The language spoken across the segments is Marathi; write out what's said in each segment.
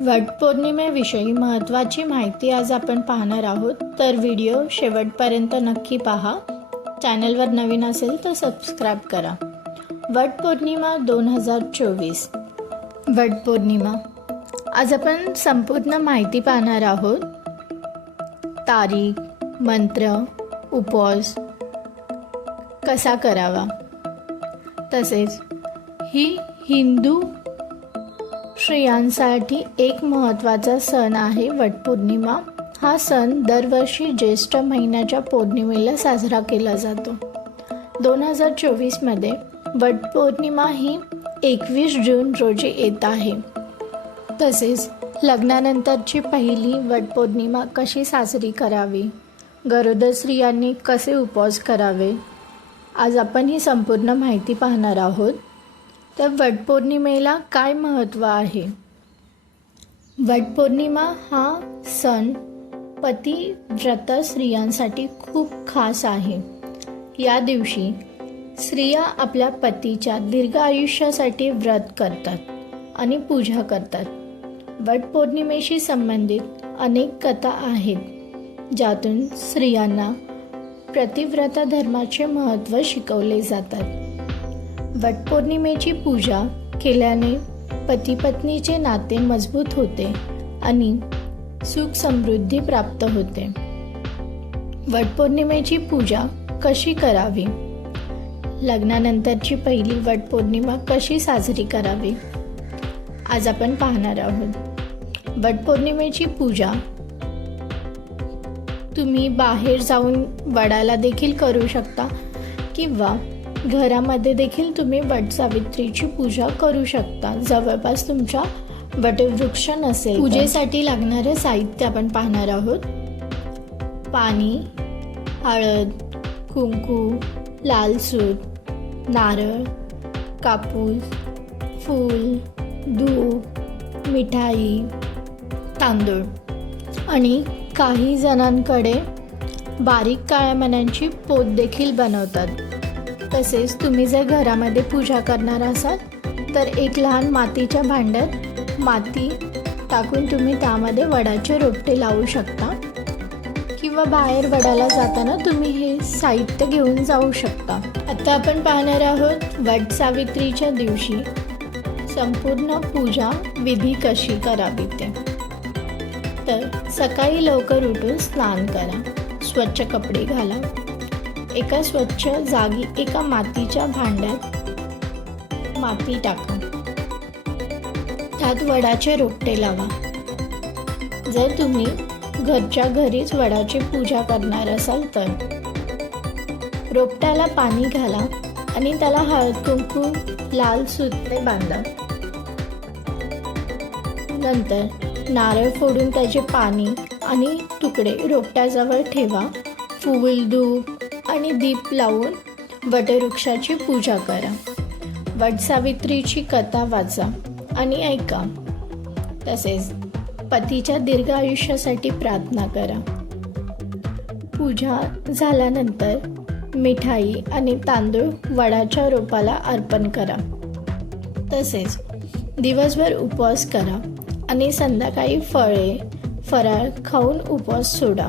वटपौर्णिमेविषयी महत्त्वाची माहिती आज आपण पाहणार आहोत. तर व्हिडिओ शेवटपर्यंत नक्की पहा. चॅनलवर नवीन असेल तर सबस्क्राईब करा. वटपौर्णिमा दोन हजार चोवीस. वटपौर्णिमा आज आपण संपूर्ण माहिती पाहणार आहोत. तारीख मंत्र उपवास कसा करावा? तसेच ही हिंदू स्त्रियांसाठी एक महत्त्वाचा सण आहे वटपौर्णिमा. हा सण दरवर्षी ज्येष्ठ महिन्याच्या पौर्णिमेला साजरा केला जातो. दोन हजार चोवीसमध्ये वटपौर्णिमा ही एकवीस जून रोजी येत आहे. तसेच लग्नानंतरची पहिली वटपौर्णिमा कशी साजरी करावी? गरोदर स्त्रियांनी कसे उपवास करावे? आज आपण ही संपूर्ण माहिती पाहणार आहोत. तर वटपौर्णिमेला काय महत्त्व आहे? वटपौर्णिमा हा सण पतिव्रत स्त्रियांसाठी खूप खास आहे. या दिवशी स्त्रिया आपल्या पतीच्या दीर्घ आयुष्यासाठी व्रत करतात आणि पूजा करतात. वटपौर्णिमेशी संबंधित अनेक कथा आहेत ज्यातून स्त्रियांना प्रतिव्रता धर्माचे महत्त्व शिकवले जातात. वटपौर्णिमेची पूजा केल्याने पती पत्नीचे नाते मजबूत होते आणि सुख समृद्धी प्राप्त होते. वटपौर्णिमेची पूजा कशी करावी? लग्नानंतरची पहिली वटपौर्णिमा कशी साजरी करावी? आज आपण पाहणार आहोत. वटपौर्णिमेची पूजा तुम्ही बाहेर जाऊन वडाला देखील करू शकता किंवा घरामध्ये देखील तुम्ही वटसावित्रीची पूजा करू शकता. जवळपास तुमच्या वटवृक्ष नसेल. पूजेसाठी लागणारे साहित्य आपण पाहणार आहोत. पाणी हळद कुंकू लाल सूत नारळ कापूस फूल धूप मिठाई तांदूळ आणि काही जणांकडे बारीक काळ्या मण्यांची पोत देखील बनवतात. तसेच तुम्ही जर घरामध्ये पूजा करणार असाल तर एक लहान मातीच्या भांड्यात माती टाकून तुम्ही त्यामध्ये वडाचे रोपटे लावू शकता. किंवा बाहेर वडाला जाताना तुम्ही हे साहित्य घेऊन जाऊ शकता. आता आपण पाहणार आहोत वट सावित्रीच्या दिवशी संपूर्ण पूजा विधी कशी करावी ते. तर सकाळी लवकर उठून स्नान करा. स्वच्छ कपडे घाला. एका स्वच्छ जागी एका मातीच्या भांड्यात माती टाका. त्यात वडाचे रोपटे लावा. जर तुम्ही घरच्या घरीच वडाची पूजा करणार असाल तर. रोपट्याला पाणी घाला आणि त्याला हळद कुंकू लाल सुतने बांधा. नंतर नारळ फोडून त्याचे पाणी आणि तुकडे रोपट्याजवळ ठेवा. फूल धूप आणि दीप लावून वटवृक्षाची पूजा करा. वटसावित्रीची कथा वाचा आणि ऐका. तसेच पतीच्या दीर्घ आयुष्यासाठी प्रार्थना करा. पूजा झाल्यानंतर मिठाई आणि तांदूळ वडाच्या रोपाला अर्पण करा. तसेच दिवसभर उपवास करा आणि संध्याकाळी फळे फराळ खाऊन उपवास सोडा.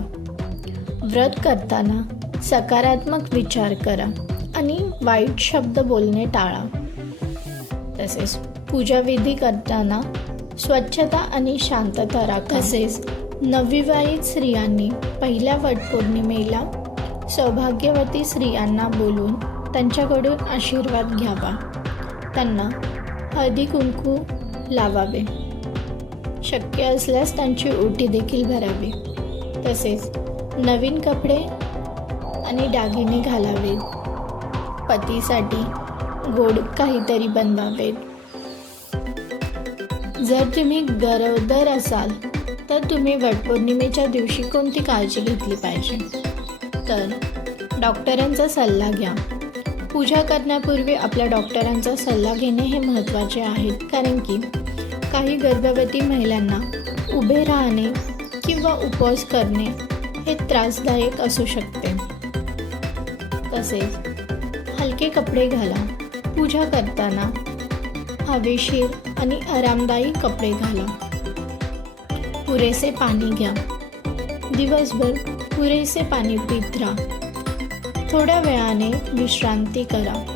व्रत करताना सकारात्मक विचार करा आणि वाईट शब्द बोलणे टाळा. तसेच पूजाविधी करताना स्वच्छता आणि शांतता राखा. तसेच नवविवाहित स्त्रियांनी पहिल्या वटपौर्णिमेला सौभाग्यवती स्त्रियांना बोलून त्यांच्याकडून आशीर्वाद घ्यावा. त्यांना हळदी कुंकू लावावे. शक्य असल्यास त्यांची ओटी देखील भरावी. तसेच नवीन कपडे आणि दागिने घालावेत. पतीसाठी गोड काहीतरी बनवावेत. जर तुम्ही गरोदर असाल तर तुम्ही वटपौर्णिमेच्या दिवशी कोणती काळजी घेतली पाहिजे? तर डॉक्टरांचा सल्ला घ्या. पूजा करण्यापूर्वी आपल्या डॉक्टरांचा सल्ला घेणे हे महत्त्वाचे आहे कारण की काही गर्भवती महिलांना उभे राहणे किंवा उपवास करणे हे त्रासदायक असू शकते. तसेच हलके कपडे घाला. पूजा करताना हवेशीर आणि आरामदायी कपडे घाला. पुरेसे पाणी घ्या. दिवसभर पुरेसे पाणी पित राहा. थोड्या वेळाने विश्रांती करा.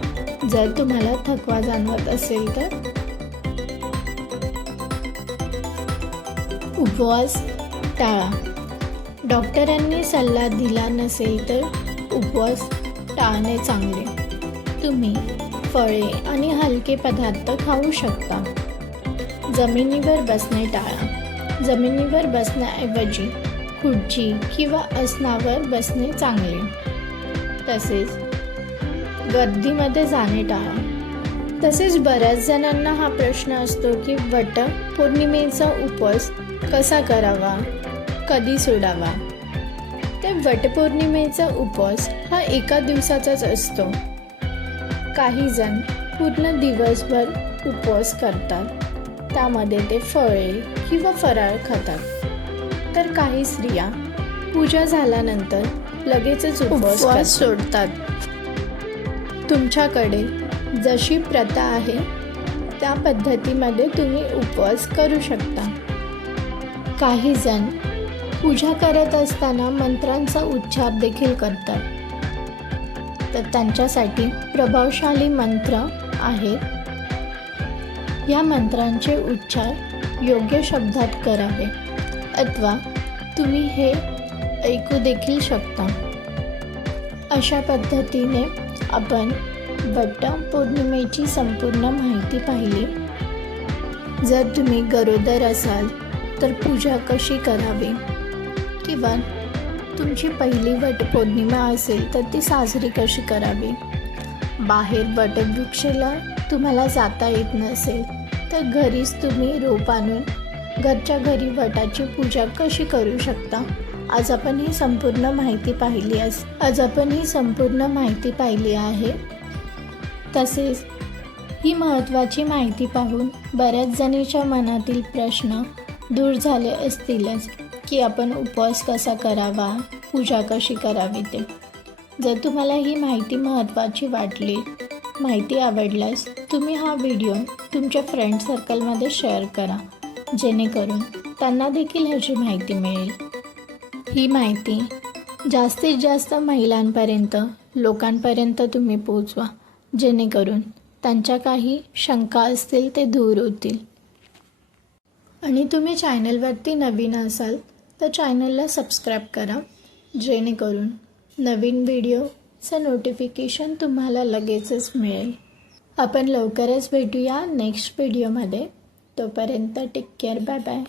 जर तुम्हाला थकवा जाणवत असेल तर उपवास टाळा. डॉक्टरांनी सल्ला दिला नसेल तर उपवास टाळणे चांगले. तुम्ही फळे आणि हलके पदार्थ खाऊ शकता. जमिनीवर बसणे टाळा. जमिनीवर बसण्याऐवजी खुर्ची किंवा आसनावर बसणे चांगले. तसेच गर्दीमध्ये जाणे टाळा. तसेच बऱ्याच जणांना हा प्रश्न असतो की वट पौर्णिमेचा उपवास कसा करावा? कधी सोडावा? तर वटपौर्णिमेचा उपवास हा एका दिवसाचाच असतो. काही जण पूर्ण दिवसभर उपवास करतात. त्यामध्ये ते फळे किंवा फराळ खातात. तर काही स्त्रिया पूजा झाल्यानंतर लगेचच उपवास सोडतात. तुमच्याकडे जशी प्रथा आहे त्या पद्धतीमध्ये तुम्ही उपवास करू शकता. काही जण पूजा करत असताना मंत्रांचा उच्चार देखील करतात. तर त्यांच्यासाठी प्रभावशाली मंत्र आहेत या मंत्रांचे उच्चार योग्य शब्दात करावे अथवा तुम्ही हे ऐकू देखील शकता. अशा पद्धतीने आपण बट्ट पौर्णिमेची संपूर्ण माहिती पाहिली. जर तुम्ही गरोदर असाल तर पूजा कशी करावी? किंवा तुमची पहिली वटपौर्णिमा असेल तर ती साजरी कशी करावी? बाहेर वटवृक्षाला तुम्हाला जाता येत नसेल तर घरीच तुम्ही रोप आणून घरच्या घरी वटाची पूजा कशी करू शकता? आज आपण ही संपूर्ण माहिती पाहिली अस आज आपण ही संपूर्ण माहिती पाहिली आहे. तसेच ही महत्त्वाची माहिती पाहून बऱ्याच जणीच्या मनातील प्रश्न दूर झाले असतीलच. की आपण उपवास कसा करावा पूजा कशी करावी ते. जर तुम्हाला ही माहिती महत्त्वाची वाटली माहिती आवडल्यास तुम्ही हा व्हिडिओ तुमच्या फ्रेंड सर्कलमध्ये शेअर करा. जेणेकरून त्यांना देखील ह्याची माहिती मिळेल. ही माहिती जास्तीत जास्त महिलांपर्यंत लोकांपर्यंत तुम्ही पोचवा जेणेकरून त्यांच्या काही शंका असतील ते दूर होतील. आणि तुम्ही चॅनलवरती नवीन असाल तर चॅनलला सबस्क्राईब करा जेणेकरून नवीन व्हिडिओचं नोटिफिकेशन तुम्हाला लगेचच मिळेल. आपण लवकरच भेटूया नेक्स्ट व्हिडिओमध्ये. तोपर्यंत टेक केअर बाय बाय